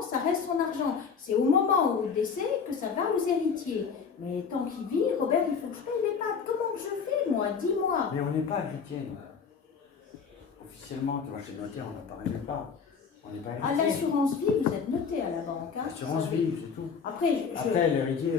l'argent, ça reste son argent. C'est au moment où il décède que ça va aux héritiers. Mais tant qu'il vit, Robert, il faut que je paye les pâtes. Comment je fais, moi? Dis-moi. Mais on n'est pas héritier, nous. Officiellement, tu vois, chez le notaire, on n'apparaît même pas. On n'est pas À héritier. l'assurance vie, vous êtes noté à la banque. Hein, Assurance vie, c'est tout. Après, Après, l'héritier,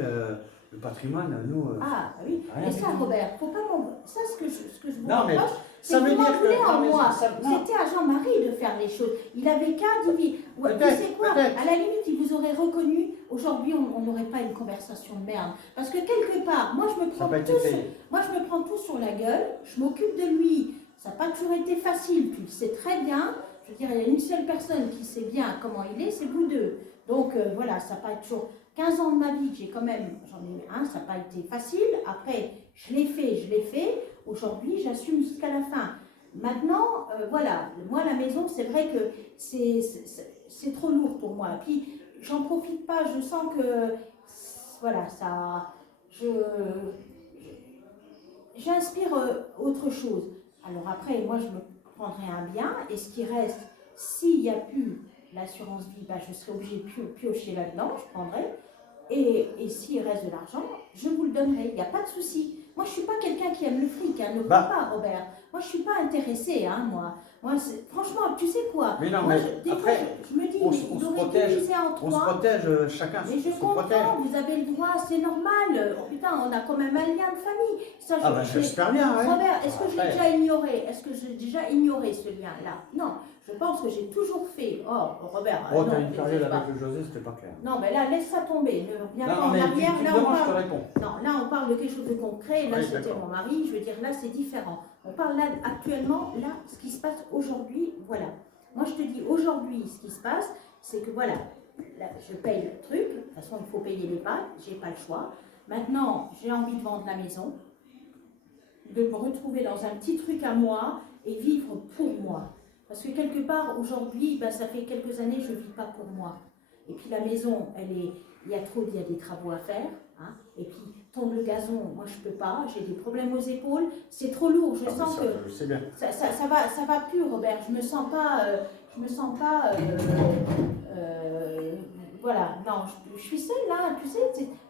le patrimoine, nous. Ah oui, rien et du ça, tout. Robert, faut pas m'en... Ça, ce que je vous Non, mais reproche, c'est ça que veut vous m'en dire voulez que. en non, mais moi. non. C'était à Jean-Marie de faire les choses. Il avait qu'à dire, ouais, tu Peut-être, sais quoi, peut-être. à la limite, il vous aurait reconnu. Aujourd'hui, on n'aurait pas une conversation de merde. Parce que quelque part, moi, je me Ça prends n'a pas été tout fait. moi, je me prends tout sur la gueule. Je m'occupe de lui. Ça n'a pas toujours été facile. Tu le sais très bien. Je veux dire, il y a une seule personne qui sait bien comment il est, c'est vous deux. Donc, voilà, ça n'a pas été toujours... 15 ans de ma vie, j'ai quand même, j'en ai eu un, ça n'a pas été facile. Après, je l'ai fait. Aujourd'hui, j'assume jusqu'à la fin. Maintenant, voilà, moi, la maison, c'est vrai que c'est trop lourd pour moi. Puis, j'en profite pas, je sens que, voilà, ça, j'inspire autre chose. Alors après, moi, je me prendrai un bien, et ce qui reste, s'il n'y a plus l'assurance vie, bah, je serai obligée de piocher là-dedans, je prendrai. Et s'il reste de l'argent, je vous le donnerai, il n'y a pas de souci. Moi, je ne suis pas quelqu'un qui aime le fric, hein, ne crois pas, Robert. Moi, je ne suis pas intéressée, hein, moi franchement, tu sais quoi? Mais non, moi, mais des après, fois, je me dis, on mais se il aurait protège, divisé en on se trois. protège chacun. Mais je se protège. comprends, vous avez le droit, c'est normal. Oh, putain, on a quand même un lien de famille. Ça, Ah ben j'espère bien, ouais. Robert, est-ce que je l'ai Après. déjà ignoré? Est-ce que j'ai déjà ignoré ce lien-là? Non, je pense que j'ai toujours fait. Oh, Robert, Oh, non, t'as une période pas. avec le José, c'était pas clair. Non, mais là, laisse ça tomber. Ne reviens pas en mais arrière. tu Là, me on demandes, je te parle... réponds. Non, là, on parle de quelque chose de concret. Là, Oui, c'était d'accord. mon mari. Je veux dire, là, c'est différent. On parle là, actuellement, là, ce qui se passe aujourd'hui, voilà. Moi, je te dis, aujourd'hui, ce qui se passe, c'est que, voilà, là, je paye le truc. De toute façon, il faut payer les pâtes. J'ai pas le choix. Maintenant, j'ai envie de vendre la maison, de me retrouver dans un petit truc à moi et vivre pour moi. Parce que quelque part, aujourd'hui, ben, ça fait quelques années que je ne vis pas pour moi. Et puis la maison, il y a des travaux à faire. Hein, et puis, tombe le gazon, moi je ne peux pas, j'ai des problèmes aux épaules, c'est trop lourd, je sens ça, que je sais bien. ça va plus, Robert, je me sens pas, voilà, non, je suis seule là, tu sais,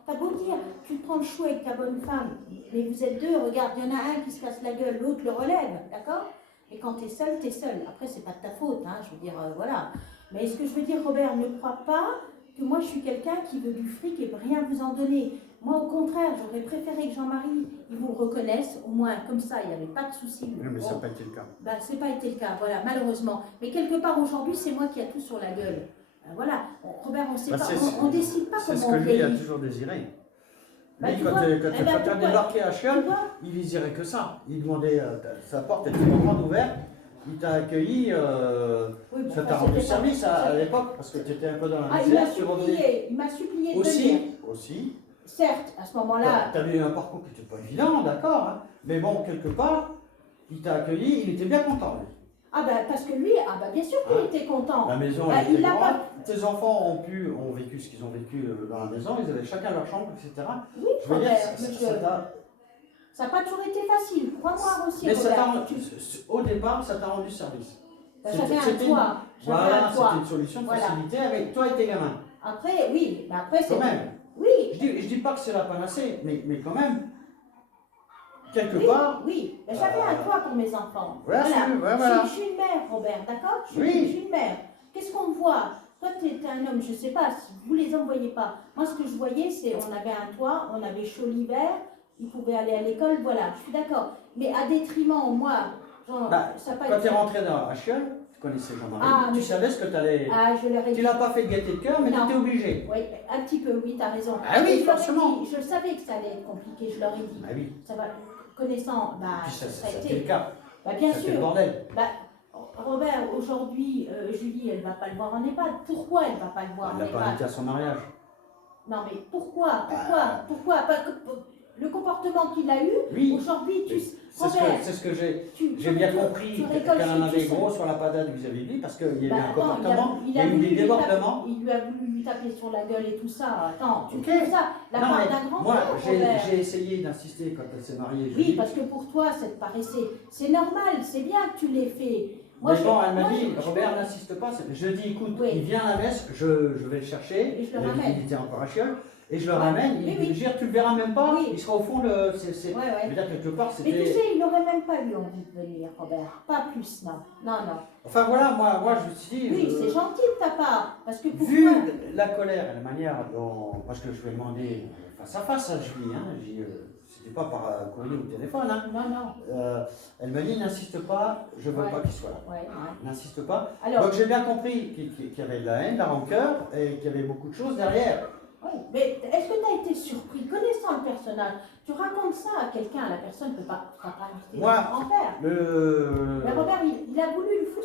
t'as beau dire, tu te prends le chou avec ta bonne femme, mais vous êtes deux, regarde, il y en a un qui se casse la gueule, l'autre le relève, d'accord? Et quand t'es seule, t'es seule. Après, c'est pas de ta faute, hein, je veux dire, voilà. Mais ce que je veux dire, Robert, ne crois pas que moi, je suis quelqu'un qui veut du fric et rien vous en donner. Moi, au contraire, j'aurais préféré que Jean-Marie, il vous reconnaisse, au moins, comme ça, il n'y avait pas de souci. Oui, mais ça n'a pas été le cas. Ben, c'est pas été le cas, voilà, malheureusement. Mais quelque part, aujourd'hui, c'est moi qui ai tout sur la gueule. Voilà, Robert, on sait pas, on décide pas comment on C'est ce que lui a vieillit. toujours désiré. Bah, Lui, tu quand vois, tu eh ben, as débarqué à Chiol, tu vois, il désirait que ça. Il demandait, sa porte était grande ouverte, il t'a accueilli, oui, bon, ça enfin, t'a rendu c'était pas- service à l'époque, parce que tu étais un peu dans la Ah, il m'a misère, tu revenais. il m'a supplié de venir. Aussi, Certes, à ce moment-là, tu avais un parcours qui n'était pas évident, d'accord, hein, mais bon, quelque part, il t'a accueilli, il était bien content. Lui. ah ben parce que lui, ah ben bien sûr qu'il était content. La maison Bah, elle il était l'a grande, pas- tes enfants ont vécu ce qu'ils ont vécu dans la maison, ils avaient chacun leur chambre, etc. Oui, Je veux dire, Robert, monsieur. Ça n'a pas toujours été facile, crois-moi aussi, mais ça Robert. au départ, ça t'a rendu service. Bah, j'avais un C'était toit, Voilà, un c'était toit. une solution de Voilà. facilité avec toi et tes gamins. Après, oui, mais après c'est... Quand même. Oui, Je dis pas que c'est la panacée, mais quand même, quelque oui, part. oui. Mais j'avais un toit pour mes enfants. Voilà, voilà. Je suis une mère, Robert, d'accord? Je Oui. suis une mère. Qu'est-ce qu'on voit? Toi, tu es un homme, je ne sais pas, si vous les en voyez pas. Moi, ce que je voyais, c'est on avait un toit, on avait chaud l'hiver, ils pouvaient aller à l'école, voilà, je suis d'accord. Mais à détriment, moi, genre, ça n'a pas Quand été... tu es rentré dans Chiol, tu connaissais Jean-Marie, Ah, tu mais- savais ce que tu allais. Ah, je leur ai Tu dit. l'as pas fait de gaieté de cœur, mais tu Non. étais obligé. Oui, un petit peu, oui, tu as raison. Ah oui, Et je leur ai forcément. dit, je savais que ça allait être compliqué, je leur ai dit. Ah oui. Ça va, connaissant, Puis ça ça a a été. été le cas. Bah, bien Ça a été le sûr. bordel. Bah, Robert, aujourd'hui, Julie, elle ne va pas le voir en EHPAD. Pourquoi elle ne va pas le voir Elle en n'a pas EHPAD? invité à son mariage. Non, mais pourquoi? Le comportement qu'il a eu, Oui. aujourd'hui, tu... C'est Robert, ce que j'ai. tu J'ai bien tu- compris tu qu'elle récoltes en ce que avait tu gros sais. sur la patate vis-à-vis de lui parce qu'il y avait Bah, un attends, comportement, il y a eu voulu des lui débordements. il lui a voulu lui taper sur la gueule et tout ça. Attends, tu Ok. trouves ça la Non, part mais d'un grand moi, frère, Robert? j'ai essayé d'insister quand elle s'est mariée. Oui, parce que pour toi, ça te paraissait... C'est normal, c'est bien que tu l'aies fait. Moi, Mais bon, elle m'a moi, dit, je- Robert, n'insiste pas. Je dis, écoute, Oui. il vient à la messe, je vais le chercher. Et je le Il ramène. était encore à Chiol. Et je le Ouais, ramène. oui, Il oui. me dit, tu le verras même pas. Oui. Il sera au fond de. Ouais, Je ouais. veux dire, quelque part, Mais tu c'était. sais, il n'aurait même pas eu envie de venir, Robert. Pas plus, non. Non, non. Enfin voilà, moi je me suis dit. Oui, c'est gentil de ta part. Parce que Vu pourquoi la colère et la manière dont. Parce que je lui ai demandé face à face à Julie, hein, c'était pas par courrier ou téléphone. Hein. Non, non. Elle m'a dit, n'insiste pas, je veux Ouais. pas qu'il soit là. Ouais, ouais. N'insiste pas. Alors, Donc j'ai bien compris qu'il y avait de la haine, de la rancœur et qu'il y avait beaucoup de choses derrière. oui. Mais est-ce que tu as été surpris, connaissant le personnage, tu racontes ça à quelqu'un, la personne ne peut pas inviter Moi, son grand-père. Mais Robert, il a voulu le foutre